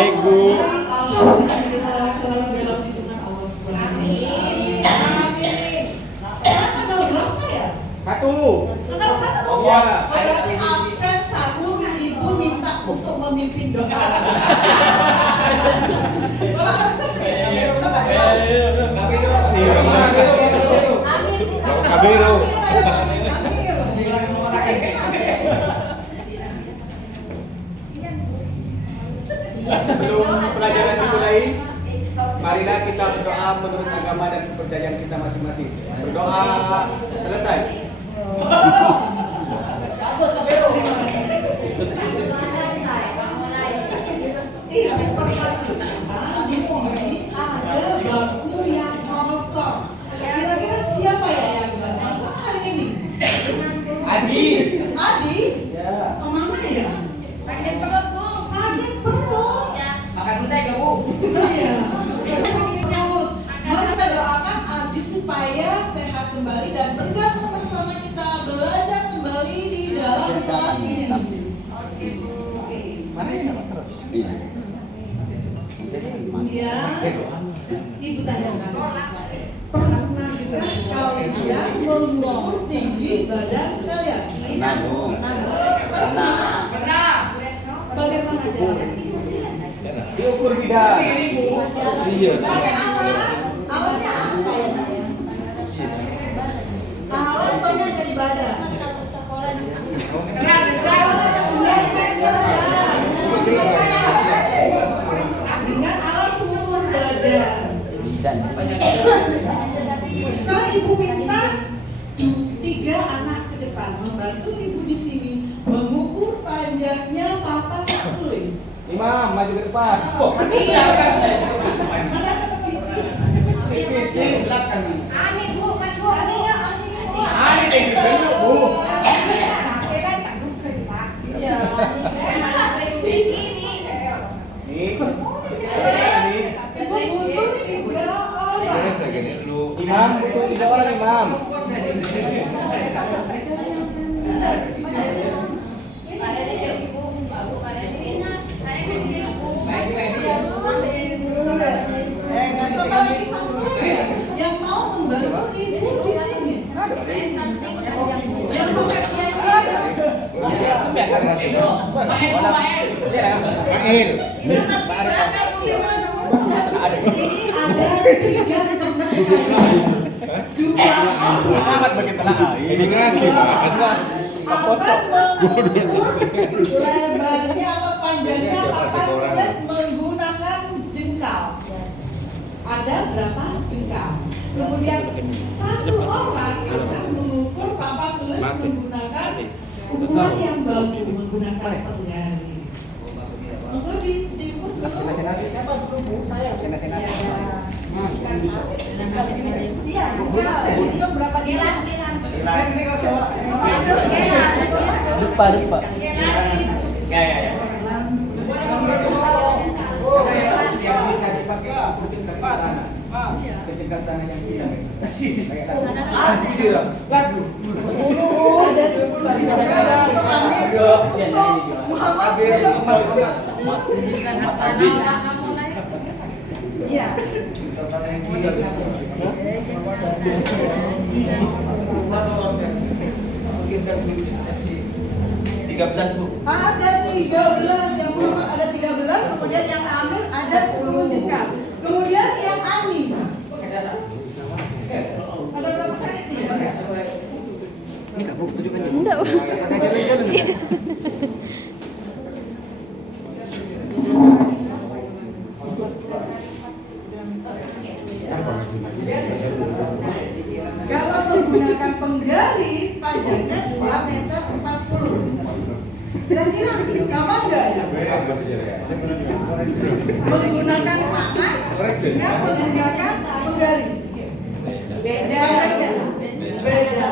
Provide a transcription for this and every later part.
Baik, Bu. Alhamdulillah, selalu dalam lindungan Allah Subhanahu wa Ta'ala. Sekarang tanggal berapa ya? 1. Tanggal 1. Iya. Berarti absen 1, Ibu minta untuk memimpin doa. Bapak absen ya? Kabiru. Sebelum pelajaran dimulai, marilah kita berdoa menurut agama dan kepercayaan kita masing-masing. Berdoa selesai. Terima kasih. Ibu perhatikan di sini ada bangku yang kosong. Kira-kira siapa ya yang nggak masuk hari ini? Adi. Adi? Ya. Kemana ya? Sakit perut, Bu. Sakit perut. Makan udah ya, Bu. Betul ya? Sakit perut. Mari kita doakan Adi supaya sehat kembali dan bergabung bersama kita belajar kembali di dalam kelas ini. Oke, Bu. Oke. Mana ya terus? Kemudian Ibu tanyakan, pernahkah kalian mengukur tinggi badan kalian? Pernah. Benar. Bagaimana caranya? Diukur bidang. Iya. Pakai alat. Alatnya apa ya namanya? Alat banyak dari badan. Benar, benar. Dengan alat pengukur badan. Saya Ibu minta 3 anak ke depan membantu Ibu di sini mengukur panjangnya papan tulis. Imam, maju ke depan. Mana Siti? Di belakang. Ani, Bu, maju. Ani ya, Ani. Ani yang ditunjuk, Bu. Iya. Ini. Nih. Ibu butuh 3 orang. Imam butuh 3 orang, Imam. Sama lagi satu ya, yang mau membantu Ibu di sini. Yang pakai topi ya. Akhir. Ini ada 3 teman kalian. 2 orang bagi telah air. Ini ngaji, Pak. akan mengukur lebarnya atau panjangnya papan tulis menggunakan jengkal. Ada berapa jengkal? Kemudian 1 orang akan mengukur papan tulis menggunakan ukuran yang baku, menggunakan penggaris. Monggo diukur dulu. Siapa dulu, Bu? Saya. Iya, itu berapa jengkal? Lupa. Ya. Yang bisa dipakai mungkin ke tangan. Setingkat tangan yang hilang. Lagu. Ada 10 jengkal. Amir terus untuk Muhammad belum. Iya. 13, Bu. Ada 13 yang Muhammad ada 13, kemudian yang Amir ada 10 jengkal. Kemudian yang Ani ada berapa senti? Ini kamu tunjukkan. Enggak. Kalau menggunakan penggaris panjangnya 2 meter 40. Kira-kira sama enggak ya? Menggunakan tangan dengan menggunakan penggaris. Panjangnya beda.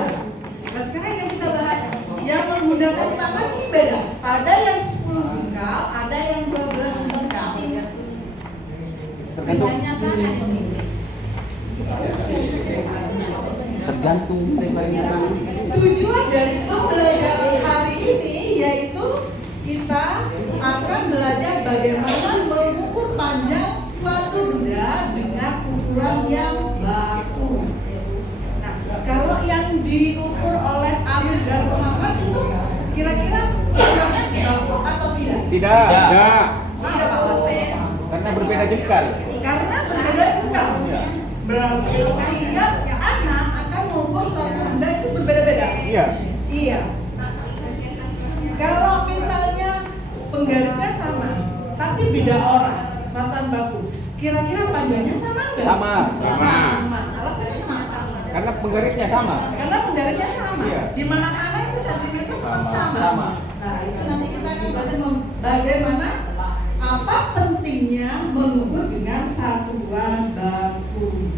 Nah sekarang yang kita bahas yang menggunakan tangan ini beda. Ada yang 10 jengkal, ada yang 12 jengkal. Bedanya tangan ini. Tergantung Tujuan dari pembelajaran hari ini yaitu kita akan belajar bagaimana mengukur Tidak. Apa alasannya? Karena berbeda jengkal. Karena berbeda jengkal. Berarti tiap anak akan mengukur suatu benda itu berbeda-beda. Iya. Iya. Kalau misalnya penggarisnya sama, tapi beda orang, satuan baku, kira-kira panjangnya sama nggak? Sama. Sama. Alasannya kenapa? Karena penggarisnya sama. Karena penggarisnya sama. Iya. Di mana-mana itu sentimeter tetap sama. Sama. Nah, itu nanti kita akan belajar bagaimana apa pentingnya mengukur dengan satuan baku.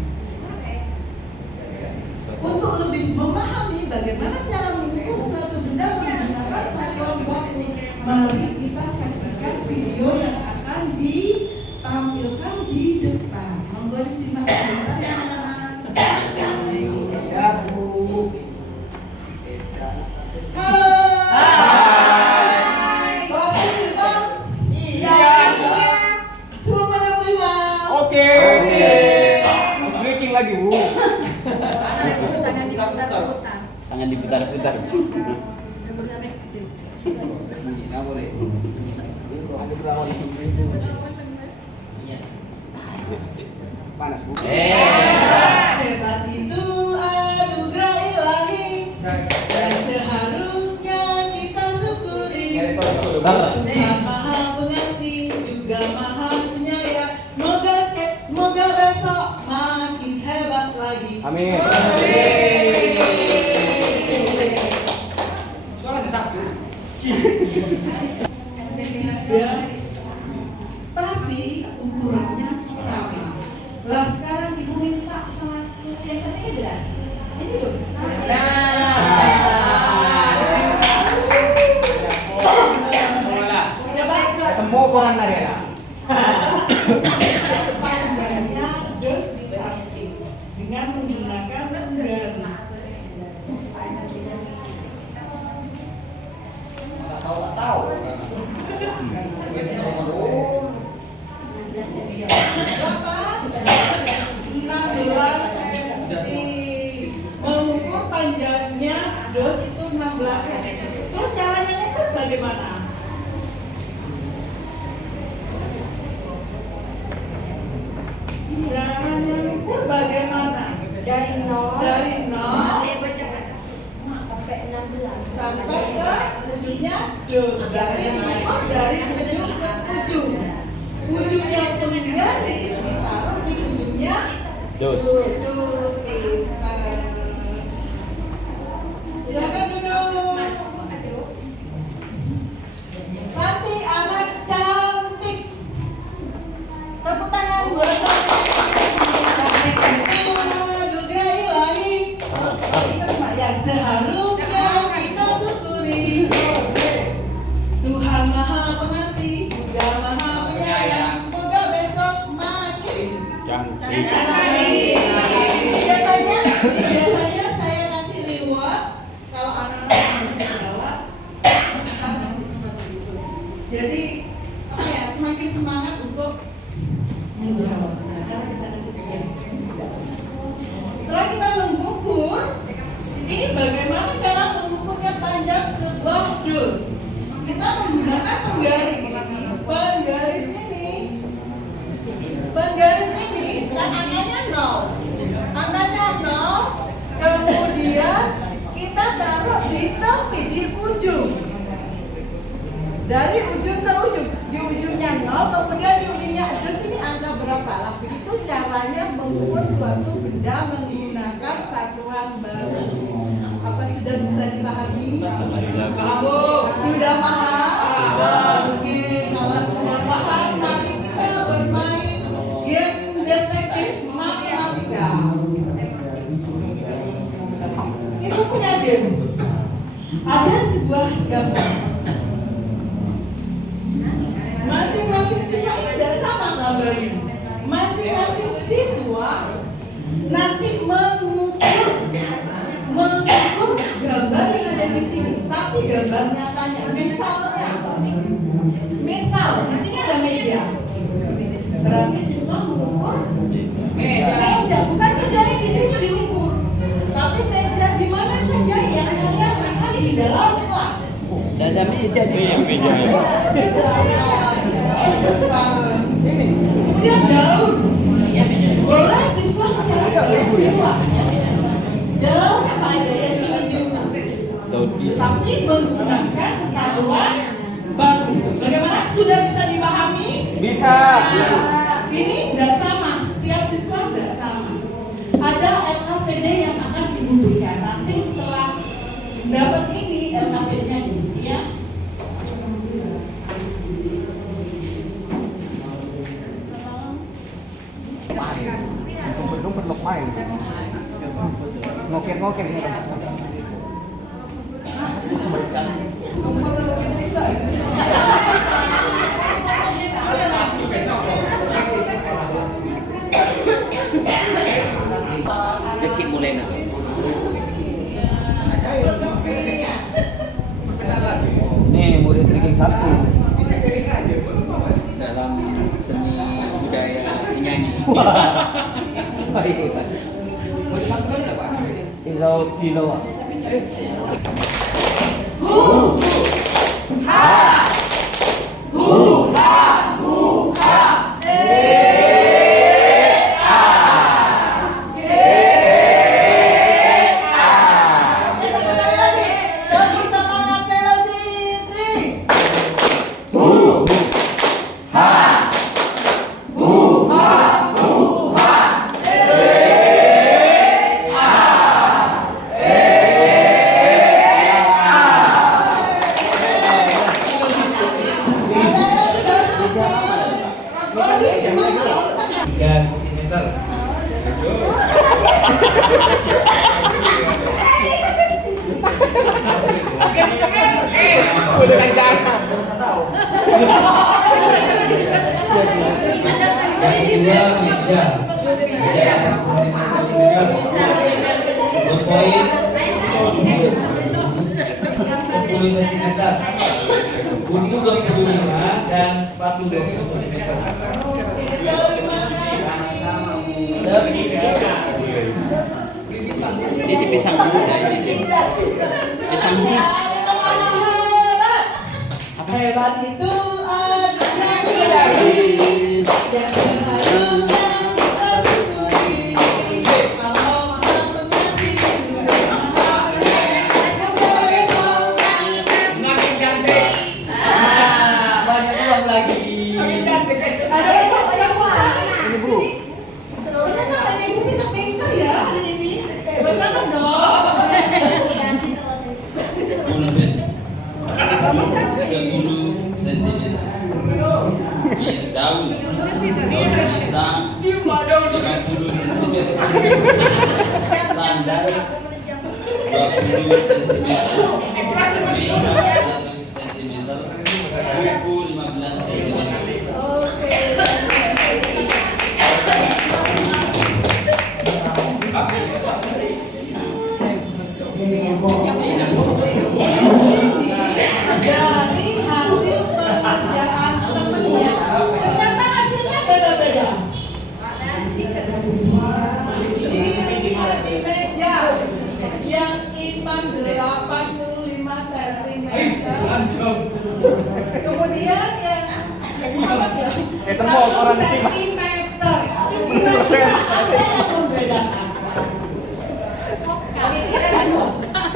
Untuk lebih memahami bagaimana cara mengukur suatu benda menggunakan satuan baku, mari kita saksikan video yang akan ditampilkan di depan. Monggo disimak sebentar ya anak-anak. Ya, Bu. Halo. Kelas 5. Iya. Semua pada terima. Oke. Breaking lagi, Bu. Tangan diputar-putar. Panas, Bu. Hebat itu anugerah ilahi yang seharusnya kita syukuri. Tuhan Maha Pengasih juga Maha Penyayang. Semoga besok makin hebat lagi. Amin. Segitiga, tapi ukurannya sama. Lah sekarang ibu minta satu yang cantik aja dah. Ini loh. Coba Ketemu koran tadi ya. panjangnya dos di samping dengan menggunakan penggaris. Berapa? 16 cm. Mengukur panjangnya dos itu 16 cm. Terus caranya ngukur bagaimana? Caranya ngukur bagaimana? Dari 0 Dari 0 sampai 16. sampai ke ujungnya dos. Berarti diukur dari ujung ke ujung. Ujungnya penggaris ditaruh di ujungnya Dos. dos. Silakan duduk. Santi anak cantik. Tepuk tangan buat Buat Santi. Cantik itu anugerah ilahi. Kita cuma yang seharusnya kita syukuri. Tuhan Maha Pengasih juga Maha Penyayang. Semoga besok makin. Cantik. Biasanya saya kasih reward kalau anak-anak yang bisa jawab, kita kasih seperti itu. Jadi apa ya, semakin semangat untuk menjawab. Nah, karena kita kasih bagian. Setelah kita mengukur, ini bagaimana cara mengukurnya panjang sebuah dos? Kita menggunakan penggaris. Penggaris ini kan angkanya 0. Angkanya 0, kemudian kita taruh di tepi, di ujung. Dari ujung ke ujung, di ujungnya 0, kemudian di ujungnya dos. Ini angka berapa lah? Begitu caranya mengukur suatu benda menggunakan satuan baku. Apa sudah bisa dipahami? Sudah paham? Oke, kalau sudah paham, mari kita bermain game detektif matematika. Ibu punya game. Ada sebuah gambar. Masing-masing siswa ini tidak sama gambarnya. Masing-masing siswa nanti mengukur gambar yang ada di sini. Tapi gambar nyatanya, misal di sini ada meja. Berarti siswa mengukur meja, bukan meja yang di sini diukur, tapi meja di mana saja yang kalian lihat di dalam kelas. Dan Ada meja nih. Di belakang, di depan. Kemudian daun. Boleh siswa mencari daun di luar. Daun apa aja yang ingin diulang? Daun pisang. Tapi menggunakan satuan baku. Bagaimana? Sudah bisa dipahami? Bisa. Ini tidak sama. Tiap siswa tidak sama. Ada LKPD yang akan ibu berikan. Nanti setelah dapat ini LKPD-nya diisi ya. Dompet lo main. Ngoker-ngoker ini. Dikit mulai nak. Nih murid ranking 1. Dalam seni budaya menyanyi. Izau tilawa. Lebih semangat velocity. Sudah selesai. Baru 3 cm. Udah kan jangan. Yang kedua meja. Meja 85 cm. Berpoin 10 cm. Buku 25 dan sepatu 20 cm. Terima Ini pisang muda ini. Pisang muda. Hebat itu anugerah yang seharusnya kita syukuri. Allah Maha Pengasih, Maha Penyayang, semoga besok Makin cantik. Banyak uang lagi. Makin cantik. ada yang sudah selesai. Sini. Ternyata ada ibu pintar-pintar ya hari ini. Bacakan dong. 10 cm. Daun pisang 50 cm. Sandal 20 cm. Meja 100 cm. Buku 15 cm. Oke, terima kasih. Dari hasil pengerjaan temennya, ternyata hasilnya beda-beda. Dilihat di meja yang Iman 85 cm, kemudian yang Muhammad ya 100 cm. Kira-kira apa yang membedakan?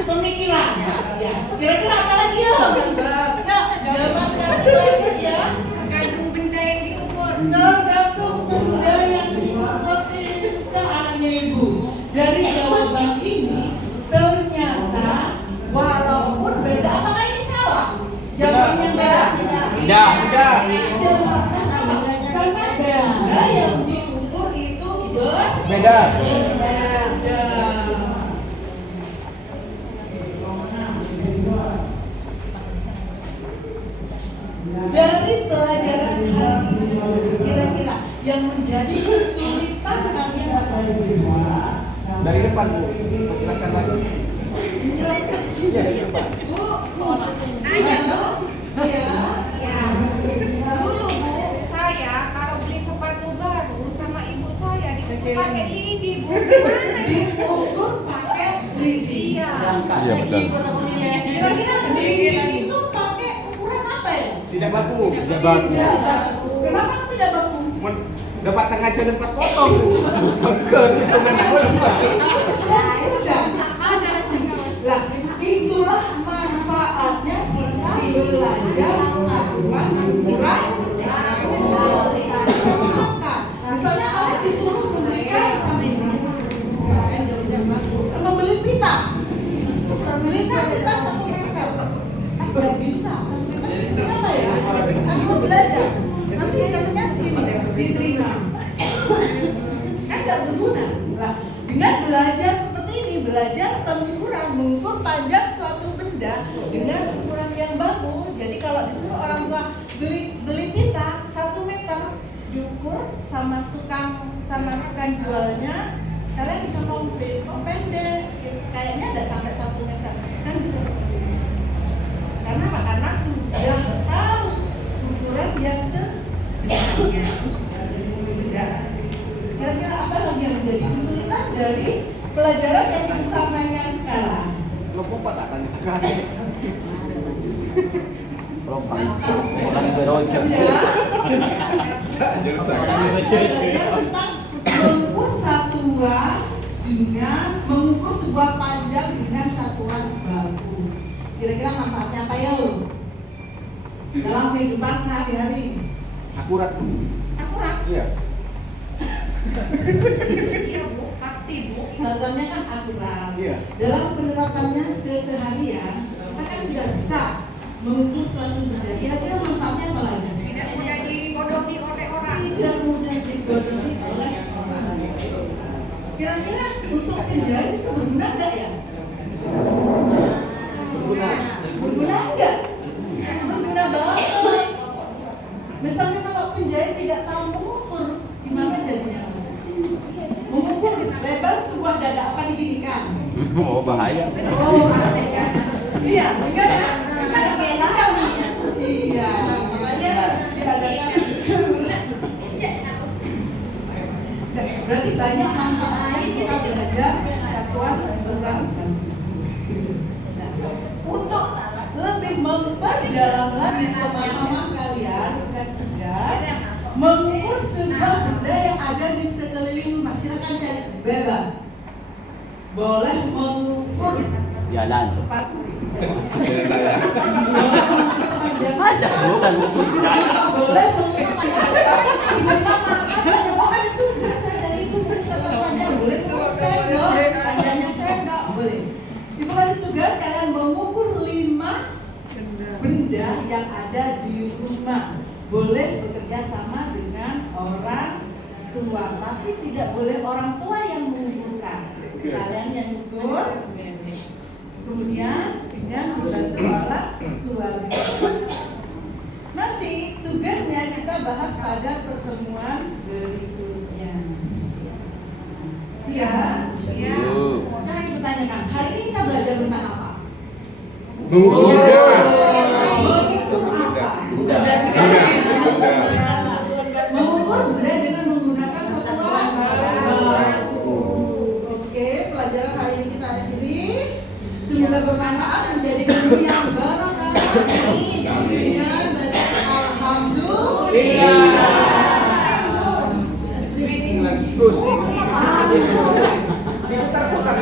Pemikiran. Ya. Kira-kira apa lagi ya? Gambar. Ya, jawaban cantik lagi ya. Tergantung benda yang diukur. Tergantung benda yang diukur. Pintar anaknya ibu. Dari jawaban ini ternyata walaupun beda, apakah ini salah? Jawabannya beda. Tidak. Beda. Kenapa? Karena benda yang diukur itu Beda. berbeda. Dari pelajaran hari ini, kira-kira yang menjadi kesulitan kalian apa? Dari depan Bu. Jelaskan lagi. Jelaskan. Iya dari depan. Bu, Iya, iya. dulu Bu, saya kalau beli sepatu baru sama ibu saya diukur pakai lidi Bu. Gimana ya? Diukur pakai lidi. Iya. Iya betul. Kira-kira lidi itu pakai Tidak baku. Tidak baku. Kenapa tidak baku? Dapat tengah jalan pas potong. Pegel itu Lah, itulah manfaatnya kita belajar satuan ukuran. Sama makan. Misalnya orang disuruh membelikan sama ini, membeli pita. Belikan pita 1 meter. Sudah bisa. 1 meter berapa ya? Kan mau belajar. Nanti dikasihnya segini, diterima. Kan nggak berguna. Lah, dengan belajar seperti ini, belajar pengukuran, mengukur panjang suatu benda dengan ukuran yang baku. Jadi kalau disuruh orang tua beli pita 1 meter, diukur sama tukang jualnya, kalian bisa komplain, kok pendek, kayaknya nggak sampai 1 meter, kan bisa seperti itu. Karena apa? Karena sudah tahu ukuran yang sebenarnya. Ya. Kira-kira apa lagi yang menjadi kesulitan dari pelajaran yang kita sampaikan sekarang? Lupa patahkan sekali. Orang berojo. Kita belajar tentang mengukur satuan dengan mengukur sebuah panjang dengan satuan baku. Kira-kira manfaatnya apa ya lo? Dalam kehidupan sehari-hari. Akurat. Akurat. Iya. Iya Bu, pasti Bu. Satuannya kan akurat. Iya. Dalam penerapannya keseharian, kita kan sudah bisa mengukur suatu benda. Kira-kira manfaatnya apa lagi? Tidak mudah dibodohi oleh orang. Tidak mudah dibodohi oleh orang. Kira-kira untuk penjahit itu berguna enggak ya? Berguna. Berguna enggak? Berguna banget. Misalnya kalau penjahit tidak tahu mengukur, gimana jadinya? Mengukur lebar sebuah dada apa diginikan? Oh, bahaya. Iya, enggak ya? Kita nggak pernah tahu nih. Iya, makanya diadakan. Nah, berarti banyak manfaatnya kita belajar satuan ukuran. Nah, untuk lebih memperdalam lagi pemahaman kalian, tugas-tugas mengukur sebuah benda yang ada di sekeliling rumah. Silakan cari bebas. Boleh mengukur Jalan. sepatu. Ada bukan ukur jalan. Boleh mengukur panjang sepatu. Tiba-tiba makan banyak makan itu berasal dari itu satu panjang. Boleh mengukur sendok, panjangnya sendok boleh. Itu kasih tugas kalian mengukur 5 benda yang ada di rumah. Boleh bekerja sama dengan orang tua, tapi tidak boleh orang tua yang mengukurkan. Kalian yang ukur. Kemudian dengan dibantu orang tua. Nanti tugasnya kita bahas pada pertemuan berikutnya. Siap? Sekarang kita tanyakan, hari ini kita belajar tentang apa? Mengukur. Mengukur apa? Mengukur benda dengan menggunakan satuan baku. Oke, pelajaran hari ini kita akhiri. Semoga bermanfaat, menjadi ilmu yang barokah. Ini dengan baca alhamdulillah. Terus. Diputar-putar.